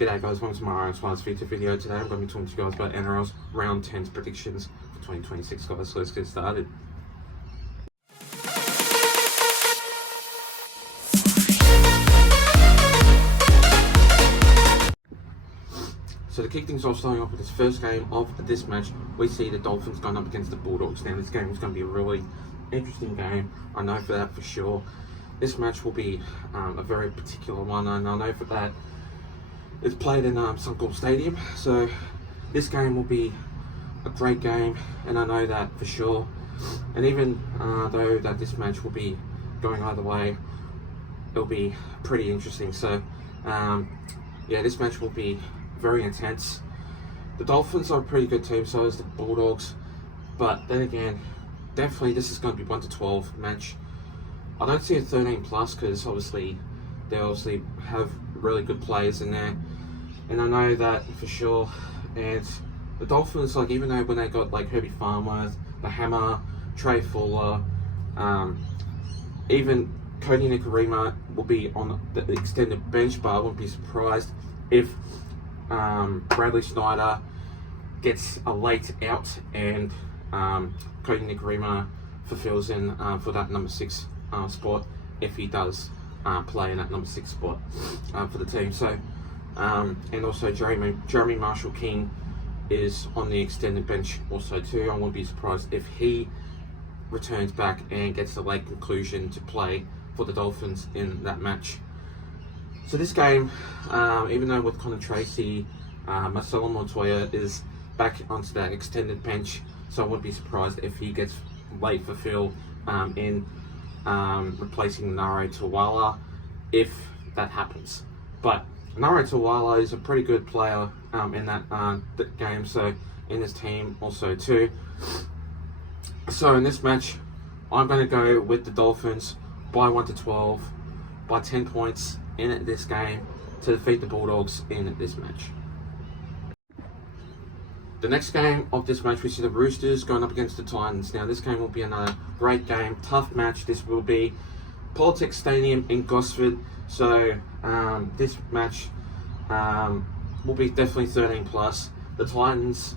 G'day guys, welcome to my Nrl Round feature video. Today I'm going to be talking to you guys about Nrl's Round 10's predictions for 2026 guys, so let's get started. So to kick things off, starting off with this first game of this match, we see the Dolphins going up against the Bulldogs. Now this game is going to be a really interesting game, I know for that for sure. This match will be a very particular one, and I know for that it's played in Nrl Stadium, so this game will be a great game, and I know that for sure. And even though that this match will be going either way, it'll be pretty interesting. So yeah, this match will be very intense. The Dolphins are a pretty good team, so is the Bulldogs, but then again, definitely this is going to be 1 to 12 match. I don't see a 13 plus because they obviously have really good players in there, and I know that for sure. And the Dolphins, like, even though when they got like Herbie Farnworth, the Hammer, Trey Fuller, even Cody Nicarima will be on the extended bench, but I wouldn't be surprised if Bradley Snyder gets a late out and Cody Nicarima fulfills in for that number 6 spot, if he does play in that number 6 spot for the team. So and also Jeremy Marshall King is on the extended bench also too. I wouldn't be surprised if he returns back and gets a late conclusion to play for the Dolphins in that match. So this game, even though with Connor Tracy, Marcelo Montoya is back onto that extended bench, so I wouldn't be surprised if he gets late fulfilled in replacing Nrl Round if that happens. But Nrl Round is a pretty good player in that game, so in this team also too. So in this match, I'm going to go with the Dolphins by 1 to 12, by 10 points in this game to defeat the Bulldogs in this match. The next game of this match, we see the Roosters going up against the Titans. Now this game will be another great game, tough match. This will be Politics Stadium in Gosford. So this match will be definitely 13 plus. The Titans,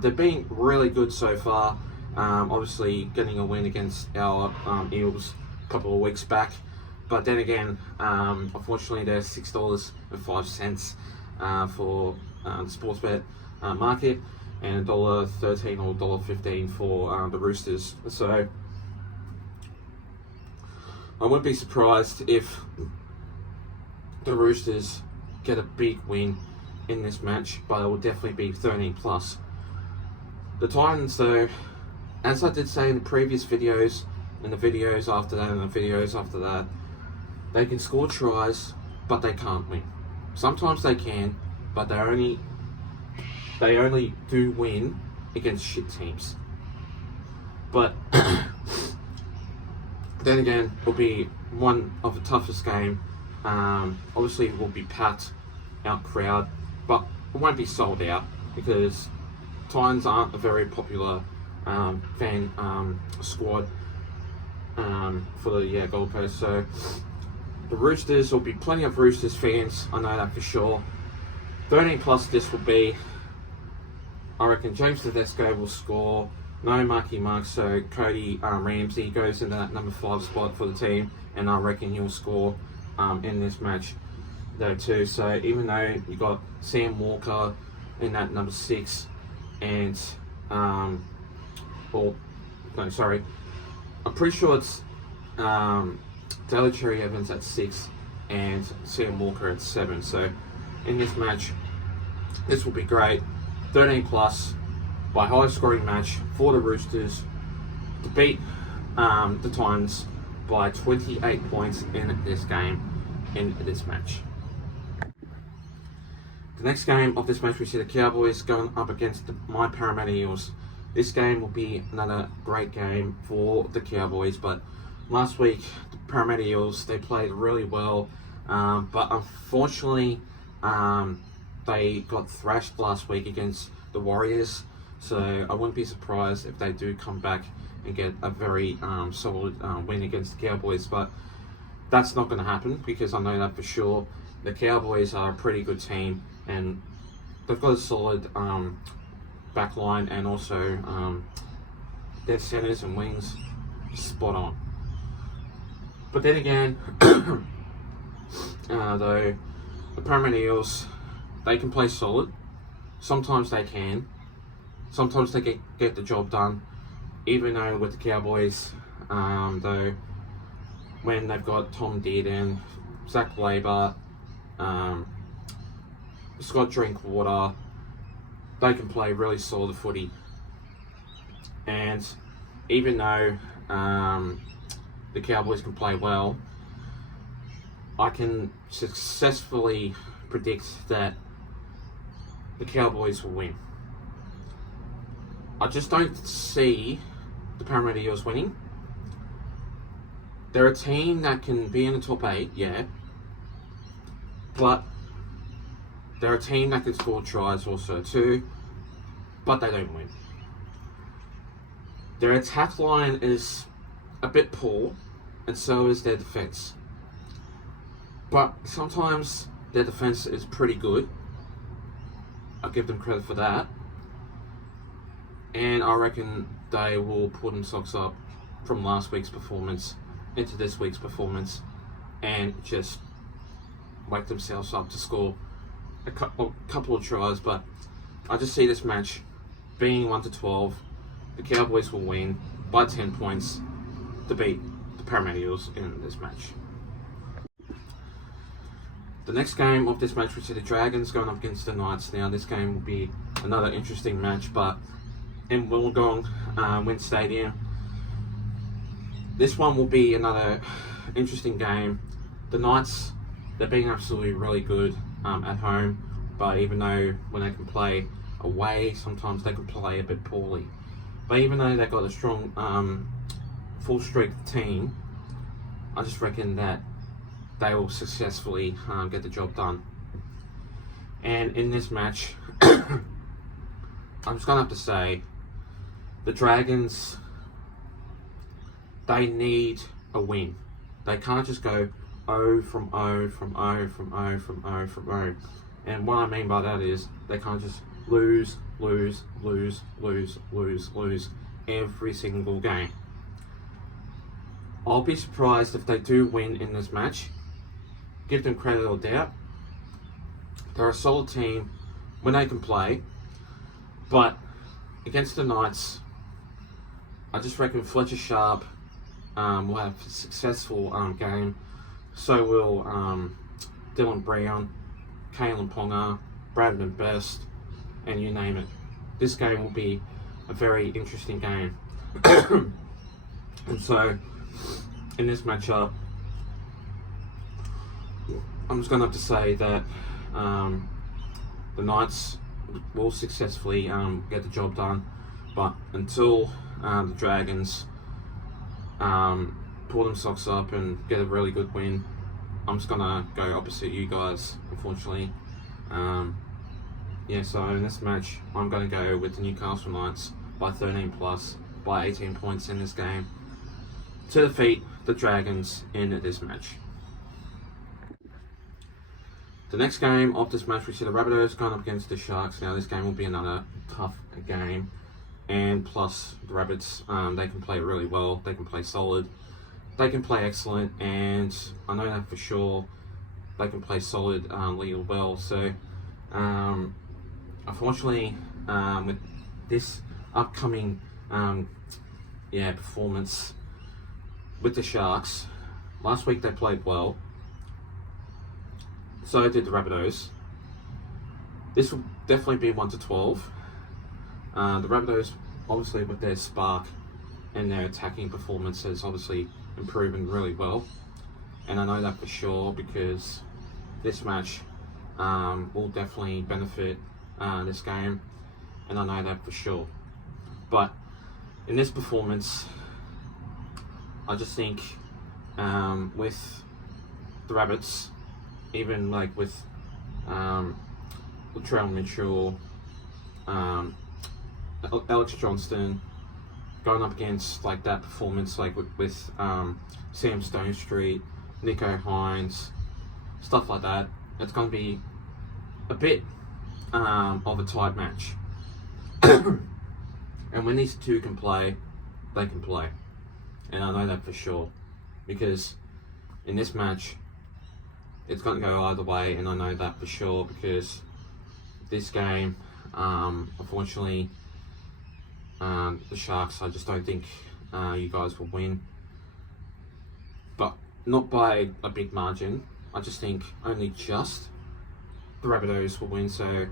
they've been really good so far. Obviously getting a win against our Eels a couple of weeks back. But then again, unfortunately they're $6.05 for the Sportsbet market, and $1.13 or $1.15 for the Roosters. So I wouldn't be surprised if the Roosters get a big win in this match, but it will definitely be 13 plus. The Titans, though, as I did say in the previous videos, and the videos after that, and the videos after that, they can score tries, but they can't win. Sometimes they can, but they only do win against shit teams. But then again, it'll be one of the toughest game. Obviously, it will be packed out crowd, but it won't be sold out because Titans aren't a very popular fan squad for the Gold Coast. So the Roosters, will be plenty of Roosters fans, I know that for sure. 13 plus this will be. I reckon James Tedesco will score. No Marky Mark, so Cody Ramsey goes into that number 5 spot for the team, and I reckon he'll score in this match though too. So even though you got Sam Walker in that number 6, and I'm pretty sure it's Daly Cherry Evans at 6 and Sam Walker at 7. So in this match, this will be great. 13 plus by high scoring match for the Roosters to beat the Titans by 28 points in this game, in this match. The next game of this match, we see the Cowboys going up against my Parramatta Eels. This game will be another great game for the Cowboys, but last week the Parramatta Eels, they played really well, but unfortunately they got thrashed last week against the Warriors. So I wouldn't be surprised if they do come back and get a very solid win against the Cowboys, but that's not going to happen because I know that for sure. The Cowboys are a pretty good team, and they've got a solid back line, and also their centers and wings spot on. But then again, though, the Parramatta Eels, they can play solid. Sometimes they can. Sometimes they get the job done. Even though with the Cowboys, though, when they've got Tom Dearden, Zach Labour, Scott Drinkwater, they can play really solid footy. And even though the Cowboys can play well, I can successfully predict that the Cowboys will win. I just don't see the Parramatta Eels winning. They're a team that can be in the top 8, yeah, but they're a team that can score tries also too, but they don't win. Their attack line is a bit poor, and so is their defence. But sometimes their defence is pretty good. I'll give them credit for that. And I reckon they will pull themselves up from last week's performance into this week's performance and just wake themselves up to score a couple of tries. But I just see this match being 1-12. The Cowboys will win by 10 points to beat the Parramatta Eels in this match. The next game of this match, we see the Dragons going up against the Knights. Now, this game will be another interesting match, but in Wollongong WIN Stadium, this one will be another interesting game. The Knights, they're being absolutely really good at home, but even though when they can play away, sometimes they can play a bit poorly. But even though they've got a strong full streak team, I just reckon that they will successfully get the job done. And in this match, I'm just going to have to say, the Dragons, they need a win. They can't just go O from O from O from O from O from O. And what I mean by that is they can't just lose every single game. I'll be surprised if they do win in this match. Give them credit or doubt. They're a solid team when they can play, but against the Knights, I just reckon Fletcher Sharp will have a successful game. So will Dylan Brown, Kalen Ponga, Bradman Best, and you name it. This game will be a very interesting game. And so, in this matchup, I'm just going to have to say that the Knights will successfully get the job done, but until the Dragons pull themselves up and get a really good win, I'm just going to go opposite you guys, unfortunately. So in this match, I'm going to go with the Newcastle Knights by 13 plus, by 18 points in this game, to defeat the Dragons in this match. The next game of this match, we see the Rabbitohs going up against the Sharks. Now, this game will be another tough game. And plus, the Rabbits, they can play really well. They can play solid. They can play excellent. And I know that for sure. They can play solid really well. So, unfortunately, with this upcoming performance with the Sharks, last week they played well. So did the Rabbitohs. This will definitely be 1-12. The Rabbitohs, obviously with their spark and their attacking performance, has obviously improving really well. And I know that for sure because this match will definitely benefit this game. And I know that for sure. But in this performance, I just think with the Rabbits, even like with Latrell Mitchell, Alex Johnston going up against like that performance, like with Sam Stonestreet, Nico Hines, stuff like that, it's going to be a bit of a tight match. And when these two can play, they can play. And I know that for sure. Because in this match, it's going to go either way, and I know that for sure because this game, unfortunately, the Sharks, I just don't think you guys will win. But not by a big margin. I just think only just the Rabbitohs will win. So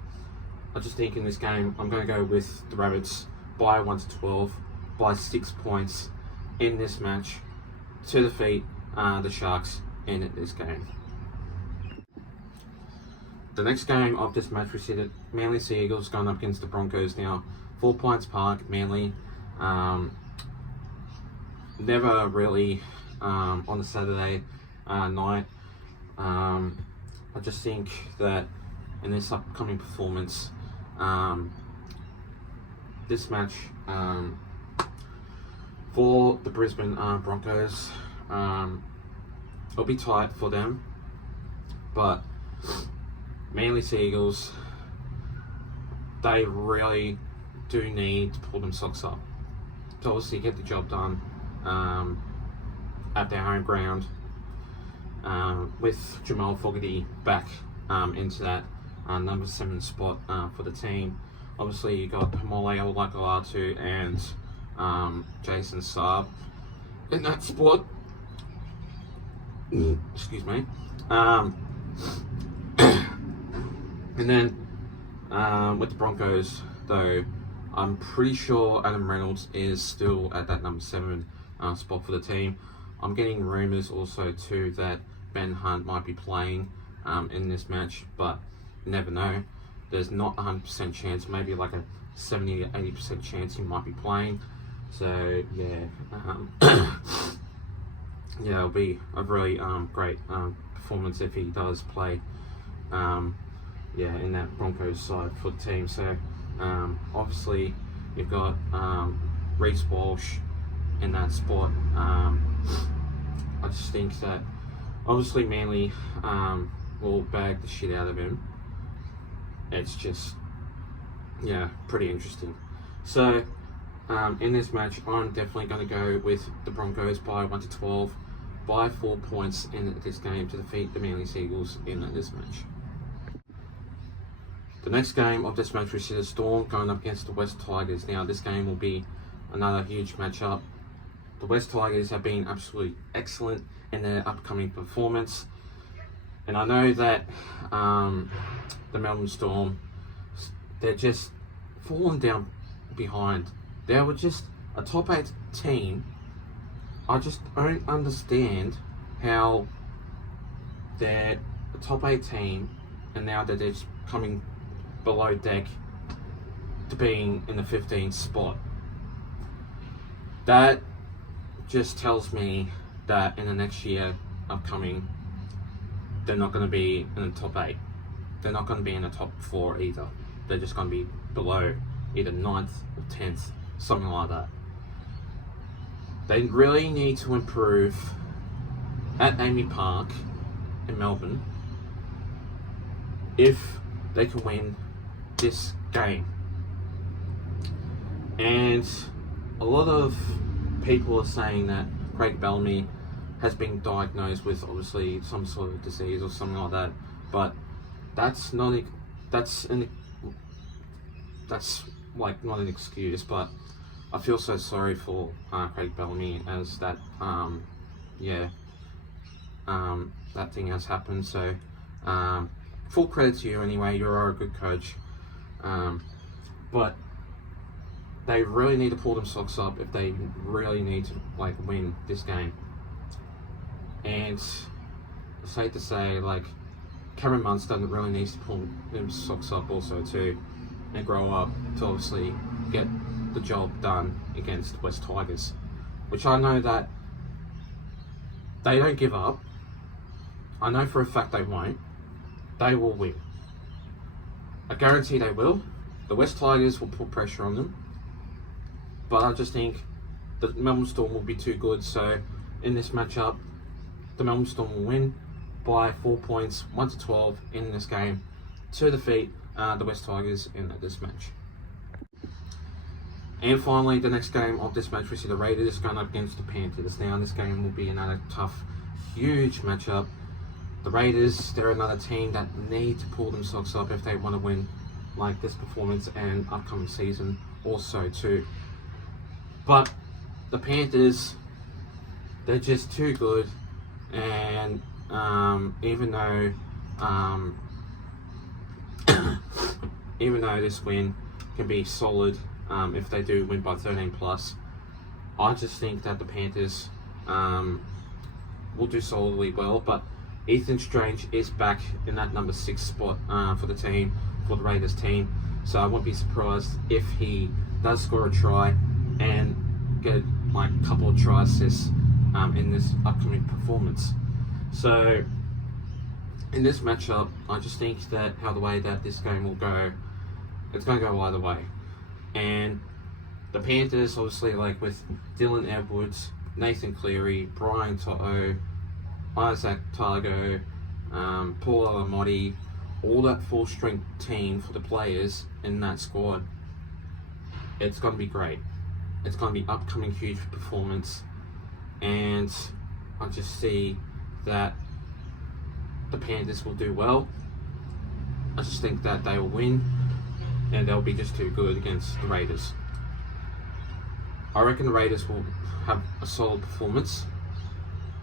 I just think in this game, I'm going to go with the Rabbits by 1-12, by 6 points in this match to defeat the Sharks in this game. The next game of this match, we see that Manly Sea Eagles going up against the Broncos now. 4 Points Park, Manly. Never really on a Saturday night. I just think that in this upcoming performance, this match for the Brisbane Broncos, it'll be tight for them, but Manly Sea Eagles, they really do need to pull them socks up to obviously get the job done at their home ground, with Jamal Fogarty back into that number 7 spot for the team. Obviously, you got Hamole Olakalatu and Jason Saab in that spot. Excuse me. And then with the Broncos, though, I'm pretty sure Adam Reynolds is still at that number 7 spot for the team. I'm getting rumours also too that Ben Hunt might be playing in this match, but you never know. There's not a 100% chance, maybe like a 70 to 80% chance he might be playing. So yeah, yeah, it'll be a really great performance if he does play. Yeah, in that Broncos side for the team. So obviously you've got Reece Walsh in that spot. I just think that obviously Manly will bag the shit out of him. It's just, yeah, pretty interesting. So in this match, I'm definitely going to go with the Broncos by 1-12, by 4 points in this game to defeat the Manly Sea Eagles in this match. The next game of this match, we see the Storm going up against the West Tigers. Now, this game will be another huge matchup. The West Tigers have been absolutely excellent in their upcoming performance. And I know that the Melbourne Storm, they're just falling down behind. They were just a top 8 team. I just don't understand how they're a top 8 team and now that they're just coming below deck to being in the 15th spot. That just tells me that in the next year upcoming, they're not going to be in the top 8. They're not going to be in the top 4 either. They're just going to be below either 9th or 10th, something like that. They really need to improve at Amy Park in Melbourne if they can win this game. And a lot of people are saying that Craig Bellamy has been diagnosed with obviously some sort of disease or something like that, but that's not an excuse. But I feel so sorry for Craig Bellamy as that that thing has happened. So full credit to you anyway. You're a good coach, but they really need to pull them socks up if they really need to win this game. And safe to say, Cameron Munster really needs to pull them socks up also too, and grow up to obviously get the job done against West Tigers, which I know that they don't give up. I know for a fact they won't. They will win. I guarantee they will. The West Tigers will put pressure on them, but I just think the Melbourne Storm will be too good. So in this matchup, the Melbourne Storm will win by 4 points, 1-12 in this game to defeat the West Tigers in this match. And finally, the next game of this match, we see the Raiders going up against the Panthers. Now, this game will be another tough, huge matchup. The Raiders, they're another team that need to pull themselves up if they want to win like this performance and upcoming season also too. But the Panthers, they're just too good, and even though even though this win can be solid if they do win by 13 plus, I just think that the Panthers will do solidly well. But Ethan Strange is back in that number 6 spot for the team, for the Raiders team. So I won't be surprised if he does score a try and get like a couple of try assists in this upcoming performance. So in this matchup, I just think that the way that this game will go, it's going to go either way. And the Panthers, obviously, like with Dylan Edwards, Nathan Cleary, Brian To'o, Isaac Targo, Paul Alamotti, all that full strength team for the players in that squad, it's going to be great. It's going to be upcoming huge performance, and I just see that the Panthers will do well. I just think that they will win, and they'll be just too good against the Raiders. I reckon the Raiders will have a solid performance,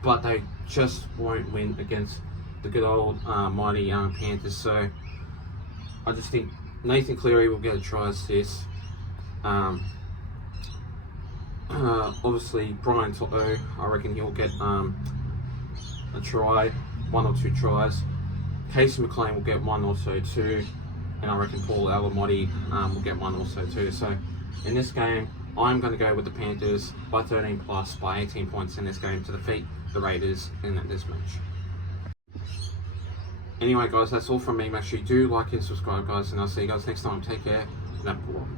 but they just won't win against the good old mighty Panthers. So I just think Nathan Cleary will get a try assist. Obviously Brian To'o, I reckon he'll get a try, 1 or 2 tries. Casey McLean will get 1 or so too, and I reckon Paul Alamotti will get 1 or so too. So in this game, I'm going to go with the Panthers by 13 plus by 18 points in this game to defeat the Raiders in this match. Anyway guys, that's all from me. Make sure you do like and subscribe guys, and I'll see you guys next time. Take care and have a good one.